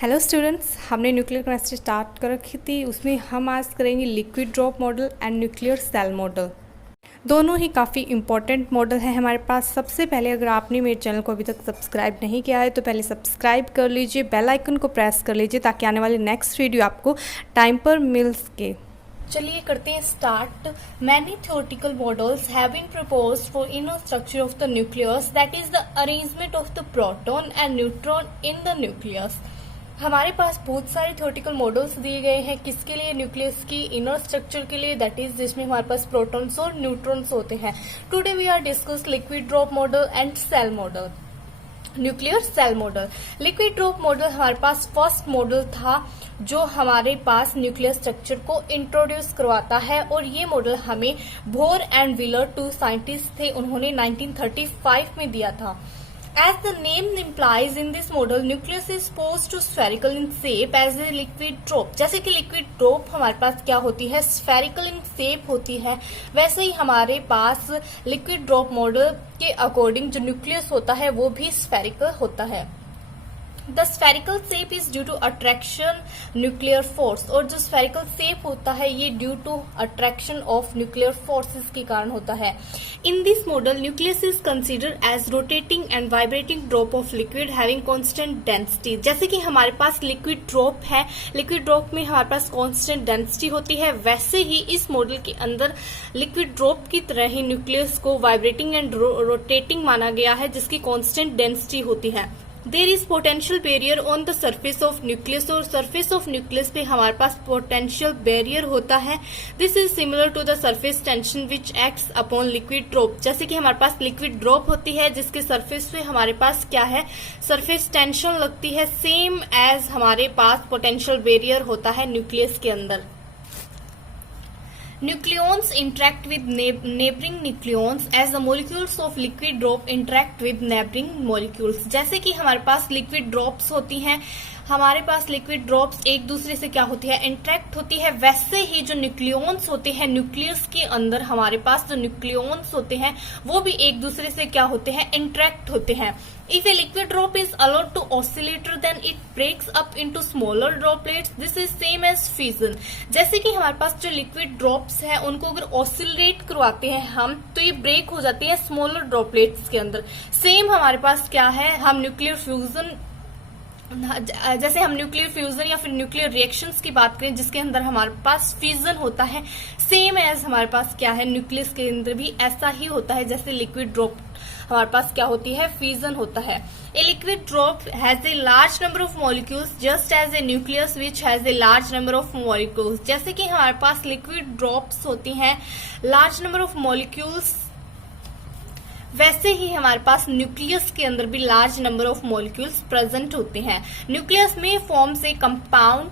Hello students, हमने nuclear chemistry start कर रखी थी। उसमें हम आज करेंगे liquid drop model and nuclear shell model. दोनों ही काफ़ी इंपॉर्टेंट मॉडल है हमारे पास। सबसे पहले अगर आपने मेरे चैनल को अभी तक सब्सक्राइब नहीं किया है तो पहले सब्सक्राइब कर लीजिए, बेल आइकन को प्रेस कर लीजिए ताकि आने वाली नेक्स्ट वीडियो आपको टाइम पर मिल सके। चलिए करते हैं start. Many theoretical models have been proposed for inner structure of the nucleus, that is the arrangement of the proton and neutron in the nucleus. हमारे पास बहुत सारे थियोरेटिकल मॉडल्स दिए गए हैं किसके लिए, न्यूक्लियस की इनर स्ट्रक्चर के लिए, दैट इज जिसमें हमारे पास प्रोटॉन्स और न्यूट्रॉन्स होते हैं। Today we are discuss liquid drop model and shell model. Nuclear shell model, liquid drop model हमारे पास फर्स्ट मॉडल था जो हमारे पास न्यूक्लियर स्ट्रक्चर को इंट्रोड्यूस करवाता है, और ये मॉडल हमें Bohr and Wheeler, two scientist थे, उन्होंने 1935 में दिया था। As the name implies, in this model, nucleus is supposed to spherical in shape as a liquid drop. जैसे कि liquid drop हमारे पास क्या होती है, spherical in shape होती है, वैसे ही हमारे पास liquid drop model के अकॉर्डिंग जो न्यूक्लियस होता है वो भी spherical होता है। The spherical shape is due to attraction nuclear force, और जो स्फेरिकल शेप होता है ये due to attraction of nuclear forces के कारण होता है। In this model nucleus is considered as rotating and vibrating drop of liquid having constant density. जैसे कि हमारे पास लिक्विड ड्रॉप है, लिक्विड ड्रॉप में हमारे पास कांस्टेंट डेंसिटी होती है, वैसे ही इस मॉडल के अंदर लिक्विड ड्रॉप की तरह ही न्यूक्लियस को वाइब्रेटिंग एंड रोटेटिंग माना गया है जिसकी कांस्टेंट डेंसिटी होती है। There is potential barrier on the surface of nucleus, और सर्फेस ऑफ न्यूक्लियस पे हमारे पास पोटेंशियल बैरियर होता है। This is similar to the surface tension which acts upon liquid drop. जैसे कि हमारे पास लिक्विड ड्रॉप होती है जिसके सरफेस पे हमारे पास क्या है, सरफेस टेंशन लगती है, सेम एज हमारे पास पोटेंशियल बैरियर होता है न्यूक्लियस के अंदर। Nucleons interact with neighboring nucleons as the molecules of liquid drop interact with neighboring molecules। जैसे कि हमारे पास लिक्विड ड्रॉप्स होती हैं, हमारे पास लिक्विड ड्रॉप्स एक दूसरे से क्या होती है, इंटरेक्ट होती है, वैसे ही जो न्यूक्लियॉन्स होते हैं न्यूक्लियस के अंदर हमारे पास जो न्यूक्लियॉन्स होते हैं वो भी एक दूसरे से क्या होते हैं, इंटरेक्ट होते हैं। If a liquid drop is allowed to oscillate, then it breaks up into smaller droplets. This is same as fission। जैसे कि हमारे पास जो लिक्विड ड्रॉप्स है उनको अगर ऑसिलेट करवाते हैं हम तो ये ब्रेक हो जाते हैं स्मॉलर ड्रॉपलेट्स के अंदर। सेम हमारे पास क्या है, हम न्यूक्लियर फ्यूजन, जैसे हम न्यूक्लियर फ्यूजन या फिर न्यूक्लियर रिएक्शंस की बात करें जिसके अंदर हमारे पास फ्यूजन होता है, सेम एज हमारे पास क्या है, न्यूक्लियस के अंदर भी ऐसा ही होता है जैसे लिक्विड ड्रॉप हमारे पास क्या होती है, फ्यूजन होता है। A liquid drop has a large number of molecules just as a nucleus which has a large number of molecules. जैसे कि हमारे पास लिक्विड ड्रॉप्स होती हैं लार्ज नंबर ऑफ मॉलिक्यूल्स, वैसे ही हमारे पास न्यूक्लियस के अंदर भी large number of molecules present होते हैं। न्यूक्लियस में forms a compound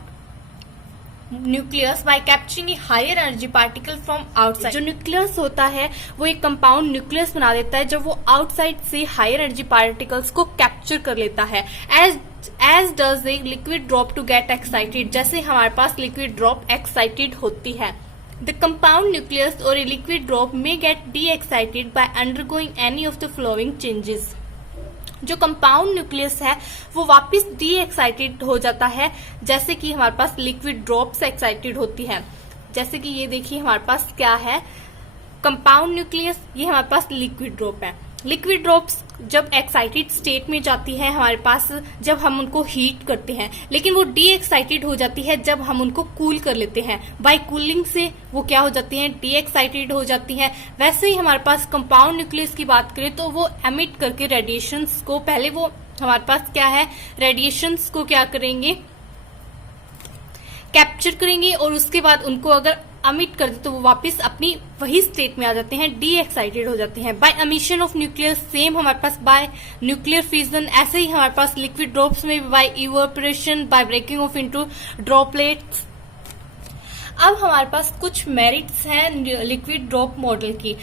nucleus by capturing a higher energy particle from outside. जो न्यूक्लियस होता है वो एक कंपाउंड न्यूक्लियस बना देता है जब वो आउटसाइड से हायर एनर्जी पार्टिकल्स को कैप्चर कर लेता है। As does a liquid drop to get excited, जैसे हमारे पास लिक्विड ड्रॉप एक्साइटेड होती है। The compound nucleus or a liquid drop may get de-excited by undergoing any of the following changes। जो कंपाउंड न्यूक्लियस है वो वापस डी एक्साइटेड हो जाता है, जैसे कि हमारे पास लिक्विड ड्रॉप से एक्साइटेड होती है। जैसे कि ये देखिए हमारे पास क्या है, कंपाउंड न्यूक्लियस, ये हमारे पास लिक्विड ड्रॉप है। लिक्विड ड्रॉप्स जब एक्साइटेड स्टेट में जाती है हमारे पास जब हम उनको हीट करते हैं, लेकिन वो डी एक्साइटेड हो जाती है जब हम उनको कूल कर लेते हैं। बाय कूलिंग से वो क्या हो जाती हैं, डी एक्साइटेड हो जाती है। वैसे ही हमारे पास कंपाउंड न्यूक्लियस की बात करें तो वो एमिट करके रेडिएशंस को, पहले वो हमारे पास क्या है, रेडिएशंस को क्या करेंगे, कैप्चर करेंगे, और उसके बाद उनको अगर अमिट कर दे तो वो वापस अपनी वही स्टेट में आ जाते हैं, डी एक्साइटेड हो जाते हैं। By emission of nucleus, same हमारे पास बाय न्यूक्लियर फ्यूजन, ऐसे ही हमारे पास लिक्विड ड्रॉप्स में by evaporation, by breaking of into droplets. अब हमारे पास कुछ मेरिट्स हैं लिक्विड ड्रॉप मॉडल की।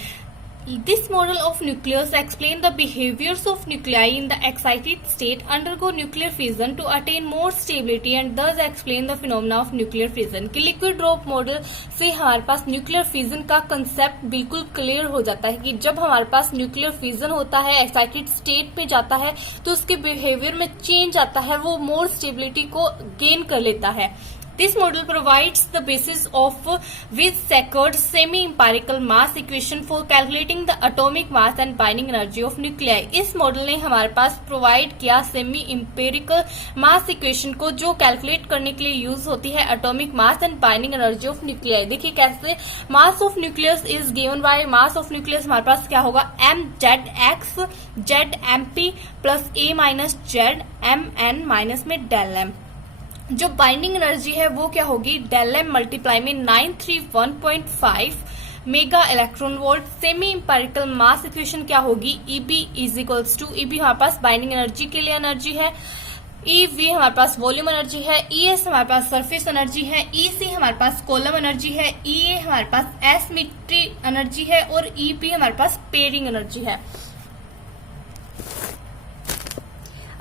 This model of nucleus explains the behaviors of nuclei in the excited state undergo nuclear fission to attain more stability and thus explain the phenomena of nuclear fission. कि liquid drop model से हमारे पास nuclear fission का concept बिल्कुल clear हो जाता है कि जब हमारे पास न्यूक्लियर फिजन होता है, एक्साइटेड स्टेट पे जाता है, तो उसके बिहेवियर में चेंज आता है, वो मोर स्टेबिलिटी को गेन कर लेता है. This model provides the basis of Weizsäcker's semi-empirical mass equation for calculating the atomic mass and binding energy of nuclei. इस मॉडल ने हमारे पास प्रोवाइड किया सेमी इंपेरिकल मास इक्वेशन को, जो कैलकुलेट करने के लिए यूज होती है atomic mass and binding energy of nuclei. देखिए कैसे. Mass of nucleus is given by mass of nucleus हमारे पास क्या होगा, mz(x) zmp plus a minus Z mn minus में डेल m. जो बाइंडिंग एनर्जी है वो क्या होगी, डेल एम मल्टीप्लाई में 931.5 mega electron volt. Semi empirical mass equation क्या होगी, E B is equals to, E B हमारे पास बाइंडिंग एनर्जी के लिए एनर्जी है, ईवी हमारे पास वॉल्यूम एनर्जी है, ईएस हमारे पास सरफेस एनर्जी है, ईसी हमारे पास कॉलम एनर्जी है, ईए हमारे पास एसिमेट्री एनर्जी है और ईपी हमारे पास पेयरिंग एनर्जी है.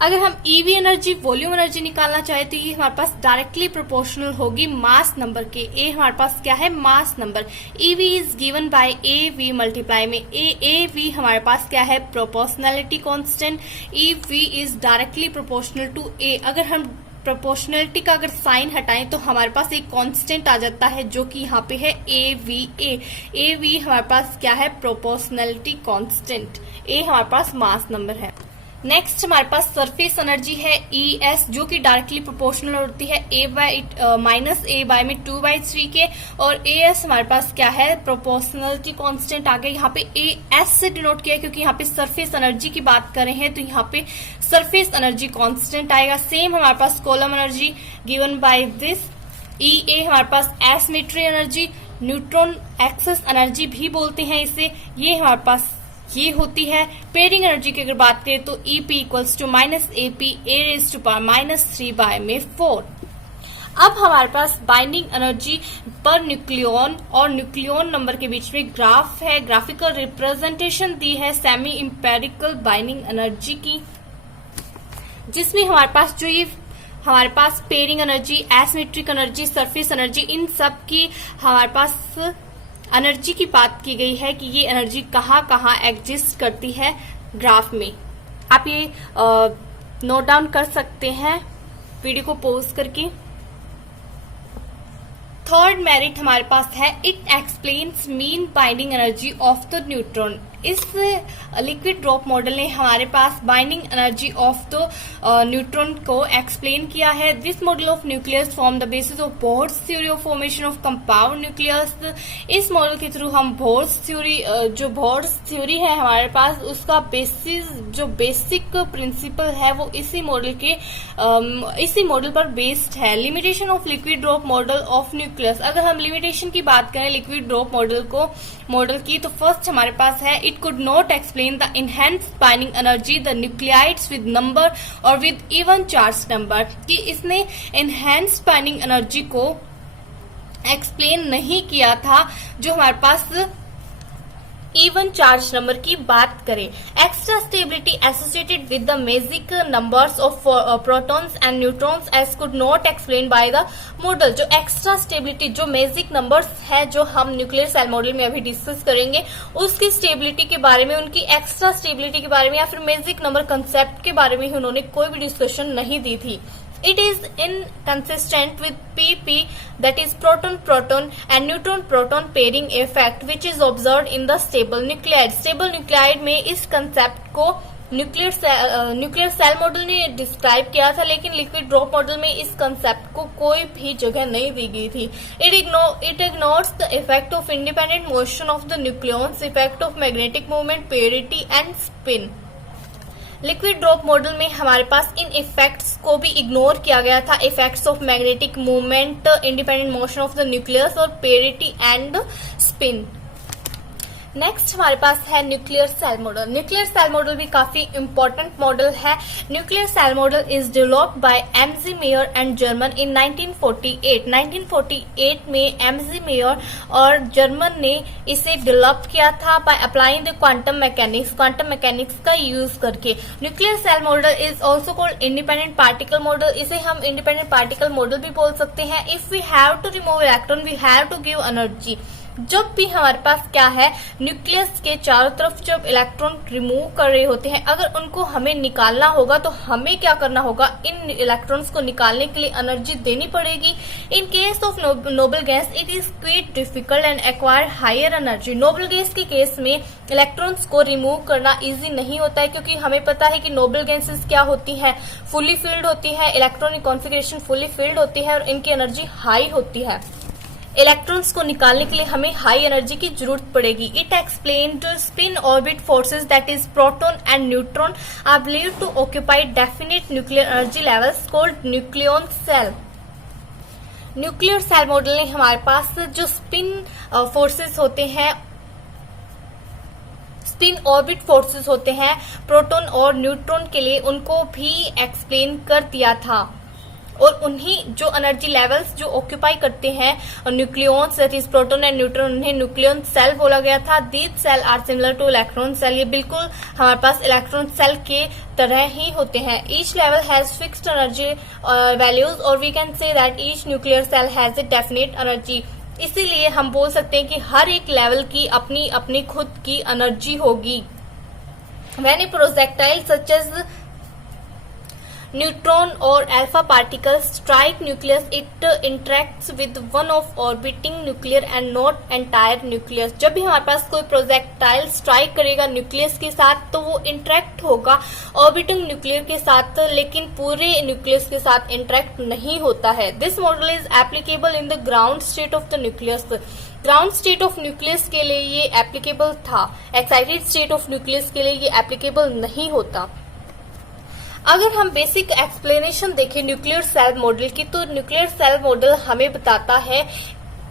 अगर हम ईवी एनर्जी वॉल्यूम एनर्जी निकालना चाहे तो ये हमारे पास डायरेक्टली प्रोपोर्शनल होगी मास नंबर के. ए हमारे पास क्या है, mass number. EV is given by A V multiply में ए वी हमारे पास क्या है, proportionality constant. EV is directly proportional to A. अगर हम प्रोपोर्शनलिटी का अगर साइन हटाएं तो हमारे पास एक कांस्टेंट आ जाता है जो कि यहाँ पे है ए वी हमारे पास क्या है, प्रोपोर्शनलिटी कांस्टेंट. ए हमारे पास मास नंबर है. नेक्स्ट हमारे पास सरफेस एनर्जी है ई एस, जो कि डायरेक्टली प्रोपोर्शनल होती है ए बाय माइनस ए बाय में 2/3 के. और ए एस हमारे पास क्या है, प्रोपोर्शनलिटी कांस्टेंट आ गया. यहाँ पे ए एस से डिनोट किया क्योंकि यहाँ पे सरफेस एनर्जी की बात कर रहे हैं तो यहाँ पे सरफेस एनर्जी कांस्टेंट आएगा. सेम हमारे पास Coulomb energy given by this. E A हमारे पास asymmetry energy, neutron excess energy भी बोलते हैं इसे, ये हमारे पास ये होती है. पेयरिंग एनर्जी की अगर बात करें तो E P equals to minus A P A raise to power minus 3 by में 4. अब हमारे पास बाइंडिंग एनर्जी पर न्यूक्लियन और न्यूक्लियन नंबर के बीच में ग्राफ है, ग्राफिकल रिप्रेजेंटेशन दी है सेमी इंपेरिकल बाइंडिंग एनर्जी की, जिसमें हमारे पास जो ये हमारे पास pairing energy, asymmetric energy, surface energy, इन सब की हमारे पास एनर्जी की बात की गई है कि ये एनर्जी कहाँ कहाँ एग्जिस्ट करती है ग्राफ में. आप ये नोट डाउन कर सकते हैं वीडियो को पॉज करके. थर्ड मेरिट हमारे पास है, it explains mean binding energy of the neutron. इस लिक्विड ड्रॉप मॉडल ने हमारे पास binding energy of the neutron को एक्सप्लेन किया है. This model of nucleus form the basis of Bohr's theory of formation of compound nucleus. इस model के through हम बोर्स थ्योरी, जो बोर्स थ्योरी है हमारे पास, उसका बेसिस, जो बेसिक प्रिंसिपल है वो इसी मॉडल पर बेस्ड है. Limitation of liquid drop model of nucleus. अगर हम लिमिटेशन की बात करें लिक्विड ड्रॉप मॉडल की, तो फर्स्ट हमारे पास है, it could not explain the enhanced binding energy the nuclides with number or with even charge number. कि इसने enhanced binding energy को explain नहीं किया था जो हमारे पास इवन चार्ज नंबर की बात करें. Extra stability associated with the magic numbers of protons and neutrons as could not explain by the model. जो एक्स्ट्रा स्टेबिलिटी, जो मैजिक नंबर्स है जो हम न्यूक्लियर सेल मॉडल में अभी डिस्कस करेंगे, उसकी स्टेबिलिटी के बारे में, उनकी एक्स्ट्रा स्टेबिलिटी के बारे में या फिर मैजिक नंबर कंसेप्ट के बारे में उन्होंने कोई भी डिस्कशन नहीं दी थी. It is inconsistent with PP, that is proton-proton and neutron-proton pairing effect, which is observed in the stable nuclide. Stable nuclide में इस कंसेप्ट को न्यूक्लियर सेल मॉडल ने डिस्क्राइब किया था, लेकिन लिक्विड ड्रॉप मॉडल में इस कंसेप्ट को कोई भी जगह नहीं दी गई थी. It ignores the effect of independent motion of the nucleons, effect of magnetic movement, purity and spin. Liquid drop model में हमारे पास इन इफेक्ट्स को भी इग्नोर किया गया था. Effects of magnetic movement, independent motion of the nucleus और parity and spin. Next हमारे पास है nuclear shell model. Nuclear shell model भी काफी इंपॉर्टेंट मॉडल है। Nuclear shell model is developed by M G Mayer and German in 1948। 1948 में MG mayor और German ने इसे डेवलप किया था by applying the quantum mechanics का यूज करके। Nuclear shell model is also called independent particle model. इसे हम इंडिपेंडेंट पार्टिकल मॉडल भी बोल सकते हैं। If we have to remove electron we have to give energy. जब भी हमारे पास क्या है, न्यूक्लियस के चारों तरफ जब इलेक्ट्रॉन रिमूव कर रहे होते हैं, अगर उनको हमें निकालना होगा तो हमें क्या करना होगा, इन इलेक्ट्रॉन्स को निकालने के लिए एनर्जी देनी पड़ेगी। In case of noble gas it is quite difficult and acquire higher energy. Noble gas के केस में इलेक्ट्रॉन्स को रिमूव करना इजी नहीं होता है, क्योंकि हमें पता है कि नोबल गैसेस क्या होती है, फुली फिल्ड होती है, इलेक्ट्रॉनिक कॉन्फिगरेशन फुली फिल्ड होती है और इनकी एनर्जी हाई होती है। इलेक्ट्रॉन्स को निकालने के लिए हमें हाई एनर्जी की जरूरत पड़ेगी। It explain to spin orbit forces that is proton and neutron are believed to occupy definite nuclear energy levels called nucleon shell. Nuclear shell model में हमारे पास जो स्पिन फोर्सेस होते हैं, स्पिन ऑर्बिट फोर्सेस होते हैं प्रोटॉन और neutron के लिए, उनको भी एक्सप्लेन कर दिया था। और उन्हीं जो एनर्जी लेवल्स जो ऑक्यूपाई करते हैं nucleons that is proton and neutron, उन्हें न्यूक्लियन सेल बोला गया था। These shell are similar to electron shell. ये बिल्कुल हमारे पास इलेक्ट्रॉन सेल के तरह ही होते हैं। Each level has fixed energy values और we can say that each nuclear shell has a definite energy. इसीलिए हम बोल सकते हैं कि हर एक लेवल की अपनी अपनी खुद की एनर्जी होगी। When a projectile such as neutron और alpha particles strike nucleus it interacts with one of orbiting nuclear and not entire nucleus. जब भी हमारे पास कोई प्रोजेक्टाइल स्ट्राइक करेगा न्यूक्लियस के साथ तो वो इंटरेक्ट होगा ऑर्बिटिंग न्यूक्लियर के साथ, लेकिन पूरे न्यूक्लियस के साथ इंटरेक्ट नहीं होता है। This model is applicable in the ground state of the nucleus. Ground state of nucleus के लिए ये एप्लीकेबल था, एक्साइटेड स्टेट ऑफ न्यूक्लियस के लिए ये एप्लीकेबल नहीं होता। अगर हम बेसिक एक्सप्लेनेशन देखें न्यूक्लियर सेल मॉडल की, तो न्यूक्लियर सेल मॉडल हमें बताता है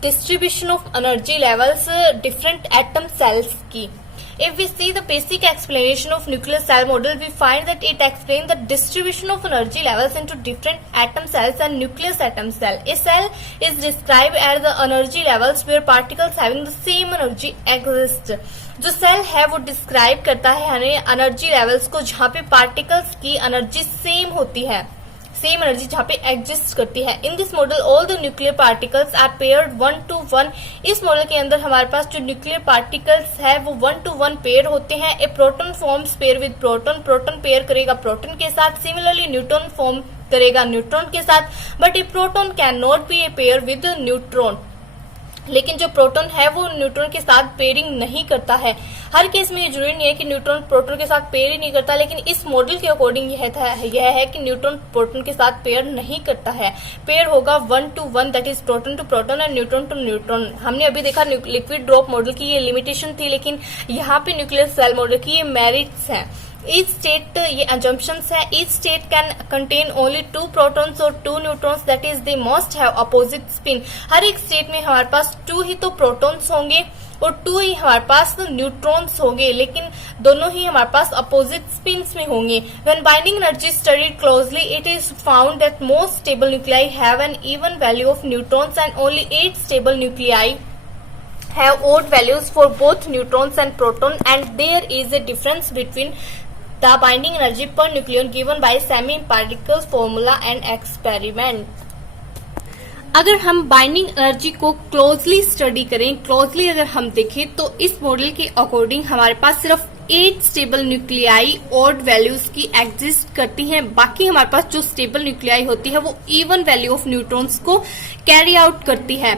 distribution of energy levels different atom shells की। If we see the basic explanation of nuclear cell model, we find that it explains the distribution of energy levels into different atom cells and nucleus atom cell. A cell is described as the energy levels where particles having the same energy exist. जो cell है वो describe करता है हमें energy levels को जहाँ पे particles की एनर्जी सेम होती है, सेम एनर्जी जहाँ पे एग्जिस्ट करती है। In this model all the nuclear particles are paired 1 to 1। इस मॉडल के अंदर हमारे पास जो न्यूक्लियर पार्टिकल्स है वो 1 to 1 पेयर होते हैं। A proton forms pair with proton, proton pair करेगा प्रोटॉन के साथ। सिमिलरली न्यूट्रॉन फॉर्म करेगा न्यूट्रॉन के साथ। But a proton can not be a pair with neutron. लेकिन जो प्रोटॉन है वो न्यूट्रॉन के साथ पेयरिंग नहीं करता है। हर केस में ये जरूरी नहीं है कि न्यूट्रॉन प्रोटॉन के साथ पेयर ही नहीं करता, लेकिन इस मॉडल के अकॉर्डिंग यह है कि न्यूट्रॉन प्रोटॉन के साथ पेयर नहीं करता है। पेयर होगा 1 to 1 that is proton to proton and neutron to neutron. हमने अभी देखा लिक्विड ड्रॉप मॉडल की ये लिमिटेशन थी, लेकिन यहाँ पे न्यूक्लियर सेल मॉडल की ये मेरिट्स हैं। Each state ये assumptions है, each state can contain only 2 protons और 2 neutrons, that is they must have opposite spin। हर एक स्टेट में हमारे पास 2 ही तो प्रोटॉन्स होंगे और 2 ही हमारे पास न्यूट्रॉन्स होंगे, लेकिन दोनों ही हमारे पास अपोजिट स्पिन्स में होंगे। When binding energy studied closely, it is found that most stable nuclei have an even value of neutrons and only 8 stable nuclei have odd values for both neutrons and proton, and there is a difference between the binding energy per nucleon given by semi-empirical formula and experiment। अगर हम binding energy को closely study करें, closely अगर हम देखें तो इस model के अकॉर्डिंग हमारे पास सिर्फ 8 स्टेबल न्यूक्लियाई ऑड वैल्यूज की एग्जिस्ट करती हैं। बाकी हमारे पास जो स्टेबल न्यूक्लियाई होती है वो इवन वैल्यू ऑफ न्यूट्रॉन्स को कैरी आउट करती है।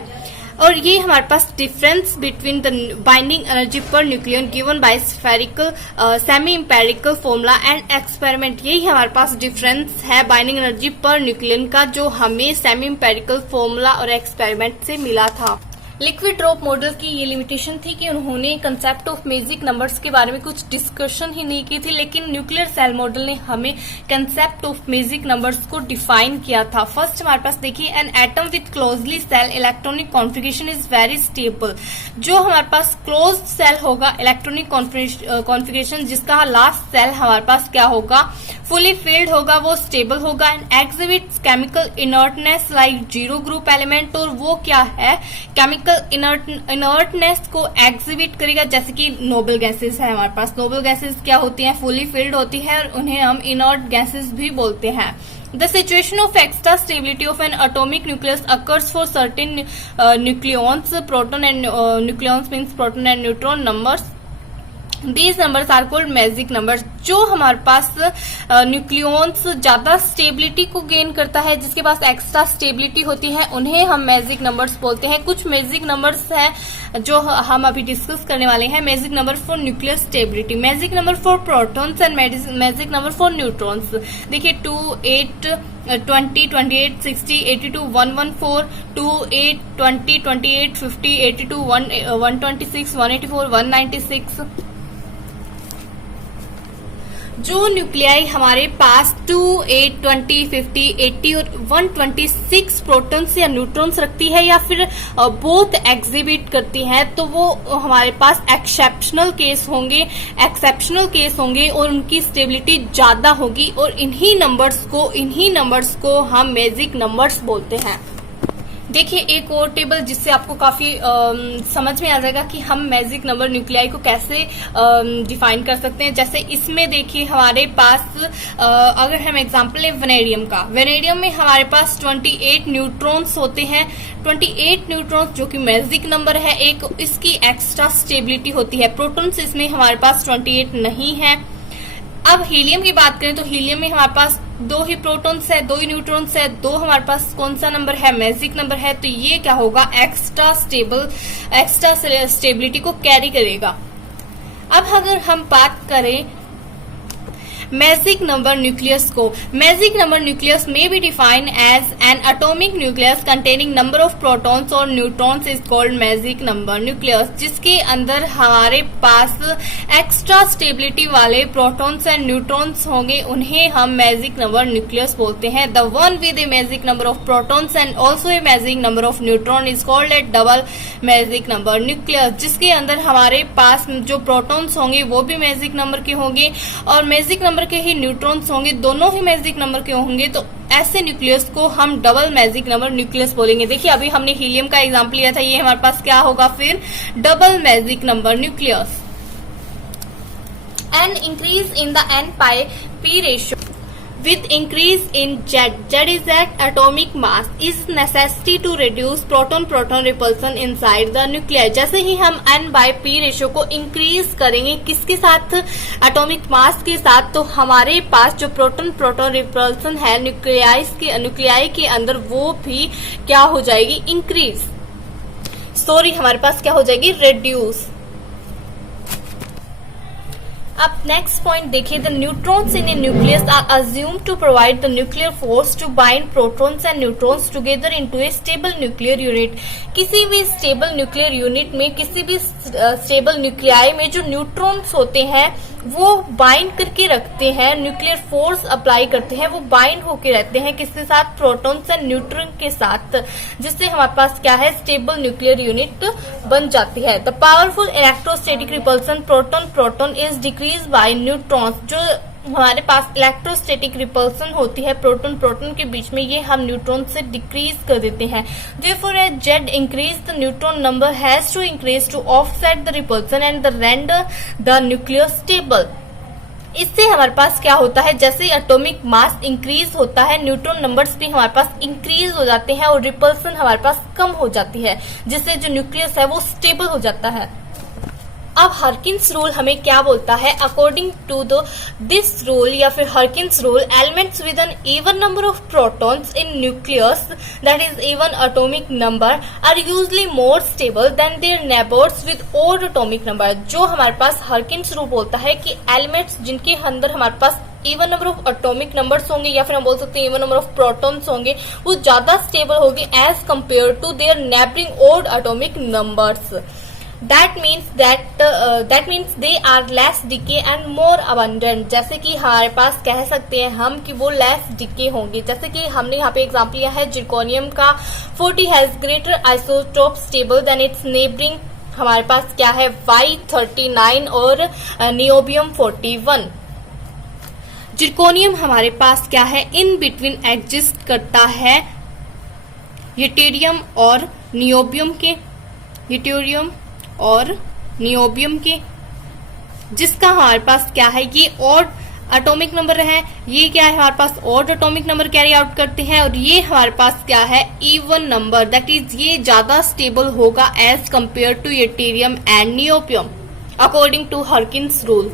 और ये हमारे पास difference between the binding energy per nucleon given by spherical semi empirical formula and experiment, यही हमारे पास डिफरेंस है बाइंडिंग एनर्जी पर न्यूक्लियन का, जो हमें सेमी इंपेरिकल फॉर्मूला और एक्सपेरिमेंट से मिला था। लिक्विड ड्रॉप मॉडल की ये लिमिटेशन थी कि उन्होंने कंसेप्ट ऑफ मैजिक नंबर्स के बारे में कुछ डिस्कशन ही नहीं की थी, लेकिन न्यूक्लियर सेल मॉडल ने हमें कंसेप्ट ऑफ मैजिक नंबर्स को डिफाइन किया था। फर्स्ट हमारे पास देखिए, an atom with closely shell electronic configuration is very stable. जो हमारे पास क्लोज सेल होगा इलेक्ट्रॉनिक कॉन्फ़िगरेशन, जिसका लास्ट सेल हमारे पास क्या होगा, फुली फिल्ड होगा, वो स्टेबल होगा। And exhibits chemical inertness like zero group element, और वो क्या है, केमिकल इनर्टनेस को एग्जिबिट करेगा, जैसे कि नोबल गैसेस है हमारे पास। नोबल गैसेस क्या होती हैं, फुली फिल्ड होती है और उन्हें हम इनर्ट गैसेस भी बोलते हैं। The situation of extra stability of an atomic nucleus occurs for certain nucleons, proton and nucleons means proton and neutron numbers. These numbers are called magic numbers. जो हमारे पास न्यूक्लियॉन्स ज्यादा स्टेबिलिटी को gain करता है, जिसके पास एक्स्ट्रा स्टेबिलिटी होती है, उन्हें हम मैजिक नंबर्स बोलते हैं। कुछ मैजिक नंबर्स हैं जो हम अभी डिस्कस करने वाले हैं। Magic number for nuclear stability, magic number for protons and magic number for neutrons. देखिए 2, 8, 20, 28, 60, 82, 114, 2, 8, 20, 28, 50, 82, 126, 184, 196। जो न्यूक्लियाई हमारे पास 2, 8, 20, 50, 80 और 126 प्रोटॉन्स या न्यूट्रॉन्स रखती है, या फिर बोथ एग्जिबिट करती हैं, तो वो हमारे पास एक्सेप्शनल केस होंगे और उनकी स्टेबिलिटी ज्यादा होगी, और इन्हीं नंबर्स को हम मैजिक नंबर्स बोलते हैं। देखिए एक और टेबल जिससे आपको काफी समझ में आ जाएगा कि हम मैजिक नंबर न्यूक्लियाई को कैसे डिफाइन कर सकते हैं। जैसे इसमें देखिए हमारे पास अगर हम एग्जांपल लें वेनेडियम का, वेनेडियम में हमारे पास 28 न्यूट्रॉन्स होते हैं। 28 न्यूट्रॉन्स जो कि मैजिक नंबर है, एक इसकी एक्स्ट्रा स्टेबिलिटी होती है। प्रोटॉन्स इसमें हमारे पास 28 नहीं है। अब हीलियम की बात करें तो हीलियम में हमारे पास 2 ही प्रोटॉन्स है, 2 ही न्यूट्रॉन्स है, 2 हमारे पास कौन सा नंबर है, मैजिक नंबर है। तो ये क्या होगा, एक्स्ट्रा स्टेबिलिटी को कैरी करेगा। अब अगर हम बात करें मैजिक नंबर न्यूक्लियस को, मैजिक नंबर न्यूक्लियस में be defined as an atomic nucleus containing number of protons और neutrons is called magic number nucleus, जिसके अंदर हमारे पास एक्स्ट्रा स्टेबिलिटी वाले प्रोटॉन्स एंड न्यूट्रॉन्स होंगे, उन्हें हम मैजिक नंबर न्यूक्लियस बोलते हैं। The one with a magic number of protons and also a magic number of neutron is called a double magic number nucleus, जिसके अंदर हमारे पास जो प्रोटॉन्स होंगे वो भी मैजिक नंबर के होंगे और मैजिक नंबर के ही न्यूट्रॉन्स होंगे, दोनों ही मैजिक नंबर के होंगे। तो ऐसे न्यूक्लियस को हम डबल मैजिक नंबर न्यूक्लियस बोलेंगे। देखिए अभी हमने हीलियम का एग्जांपल लिया था, ये हमारे पास क्या होगा फिर, double magic number nucleus. An increase in the N by P ratio with increase in Z is that atomic mass is necessity to reduce proton-proton repulsion inside the nuclei। जैसे ही हम N/P रेशियो को increase करेंगे किसके साथ, atomic mass के साथ, तो हमारे पास जो प्रोटॉन-प्रोटॉन रिपल्सन है न्यूक्लियाई के अंदर वो भी क्या हो जाएगी, इंक्रीज, हमारे पास क्या हो जाएगी, रिड्यूस। अब नेक्स्ट पॉइंट देखिए, the neutrons in a nucleus are assumed to provide the nuclear force to bind protons and neutrons together into a stable nuclear unit. किसी भी स्टेबल न्यूक्लियर यूनिट में, किसी भी स्टेबल न्यूक्लियाई में जो neutrons होते हैं वो बाइंड करके रखते हैं, न्यूक्लियर फोर्स अप्लाई करते हैं, वो बाइंड होके रहते हैं किसके साथ, प्रोटॉन्स एंड न्यूट्रॉन के साथ, जिससे हमारे पास क्या है, स्टेबल न्यूक्लियर यूनिट बन जाती है। The powerful electrostatic repulsion proton is decrease by neutrons. जो हमारे पास इलेक्ट्रोस्टैटिक रिपल्सन होती है प्रोटॉन के बीच में, ये हम न्यूट्रॉन से डिक्रीज कर देते हैं। Therefore, as Z increase, the neutron number has to increase to offset the repulsion and render the nucleus stable। इससे हमारे पास क्या होता है, जैसे एटॉमिक मास इंक्रीज होता है, न्यूट्रॉन नंबर्स भी हमारे पास इंक्रीज हो जाते हैं और रिपल्सन हमारे पास कम हो जाती है, जिससे जो न्यूक्लियस है वो स्टेबल हो जाता है। अब हर्किन्स रूल हमें क्या बोलता है? अकॉर्डिंग टू दिस रूल या फिर Harkins rule, elements with an even number of protons in nucleus, that is even atomic number, are usually more stable than their neighbours with odd atomic number. जो हमारे पास Harkins rule बोलता है कि elements जिनके अंदर हमारे पास even number of atomic numbers होंगे या फिर हम बोल सकते हैं इवन नंबर ऑफ प्रोटॉन्स होंगे, वो ज्यादा स्टेबल होगी as compare to their neighbouring odd atomic numbers. That means they are less decay and more abundant। जैसे कि हमारे पास कह सकते हैं हम कि वो less decay होंगे। जैसे कि हमने यहाँ पे एग्जाम्पल लिया है जिरकोनियम का, 40 has greater isotope stable than its neighboring, हमारे पास क्या है Y39 और नियोबियम 41। जिरकोनियम हमारे पास क्या है, इन बिटवीन एग्जिस्ट करता है यूटेरियम और नियोबियम के, जिसका हमारे पास क्या है, ये ऑड एटॉमिक नंबर है, ये क्या है हमारे पास odd atomic number carry out करते हैं, और ये हमारे पास क्या है इवन नंबर, दैट इज ये ज्यादा स्टेबल होगा as compare to yttrium and niobium according to Harkins rule.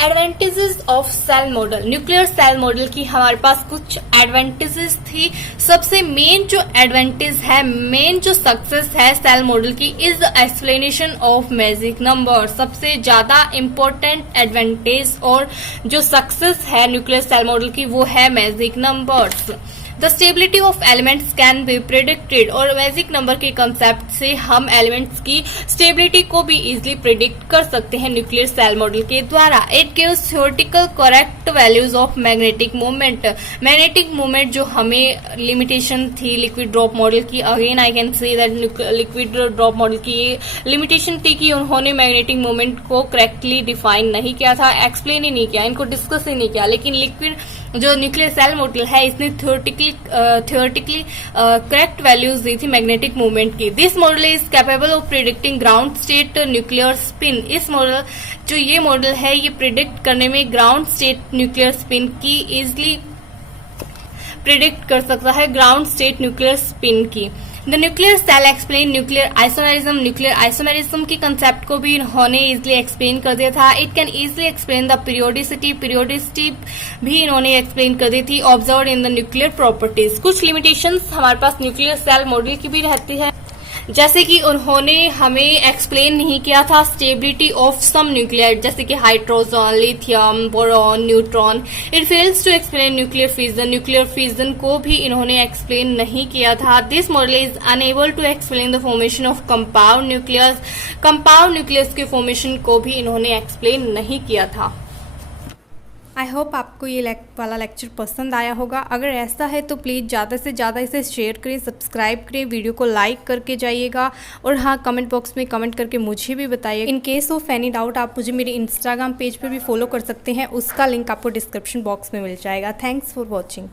Advantages of shell model, nuclear shell model की हमारे पास कुछ एडवांटेजेस थी। सबसे मेन जो एडवांटेज है, मेन जो सक्सेस है सेल मॉडल की, is the explanation of magic number. सबसे ज्यादा इंपॉर्टेंट एडवांटेज और जो सक्सेस है न्यूक्लियर सेल मॉडल की वो है magic numbers. The stability of elements can be predicted, और मैजिक नंबर के कंसेप्ट से हम एलिमेंट्स की स्टेबिलिटी को भी इजिली प्रिडिक्ट कर सकते हैं न्यूक्लियर सेल मॉडल के द्वारा। It gives theoretical correct values of magnetic movement. Magnetic movement जो हमें लिमिटेशन थी लिक्विड ड्रॉप मॉडल की, again I can say that liquid drop model की लिमिटेशन थी कि उन्होंने मैग्नेटिक मूवमेंट को करेक्टली डिफाइन नहीं किया था, एक्सप्लेन ही नहीं किया, इनको डिस्कस ही नहीं किया। लेकिन लिक्विड जो न्यूक्लियर सेल मॉडल है इसने थियोरेटिकली करेक्ट वैल्यूज दी थी मैग्नेटिक मूवमेंट की। This model is capable of predicting ground state nuclear spin. इस मॉडल जो ये मॉडल है ये प्रिडिक्ट करने में ग्राउंड स्टेट न्यूक्लियर स्पिन की इजिली प्रिडिक्ट कर सकता है, ग्राउंड स्टेट न्यूक्लियर स्पिन की। The nuclear shell explain nuclear isomerism. Nuclear isomerism की कंसेप्ट को भी इन्होंने इजिली एक्सप्लेन कर दिया था। It can easily explain the periodicity भी इन्होंने एक्सप्लेन कर दी थी। Observe in the nuclear properties. कुछ लिमिटेशंस हमारे पास न्यूक्लियर सेल मॉडल की भी रहती है, जैसे कि उन्होंने हमें एक्सप्लेन नहीं किया था स्टेबिलिटी ऑफ सम न्यूक्लियर, जैसे कि hydrogen, lithium, boron, neutron. It fails to explain nuclear fission. Nuclear fission को भी इन्होंने एक्सप्लेन नहीं किया था। This model is unable to explain the formation of compound nucleus. Compound nucleus के फॉर्मेशन को भी इन्होंने एक्सप्लेन नहीं किया था। आई होप आपको ये वाला लेक्चर पसंद आया होगा। अगर ऐसा है तो प्लीज़ ज़्यादा से ज़्यादा इसे शेयर करें, सब्सक्राइब करें, वीडियो को लाइक करके जाइएगा, और हाँ कमेंट बॉक्स में कमेंट करके मुझे भी बताइए। इन केस ऑफ एनी डाउट आप मुझे मेरे इंस्टाग्राम पेज पर भी फॉलो कर सकते हैं, उसका लिंक आपको डिस्क्रिप्शन बॉक्स में मिल जाएगा। Thanks for watching.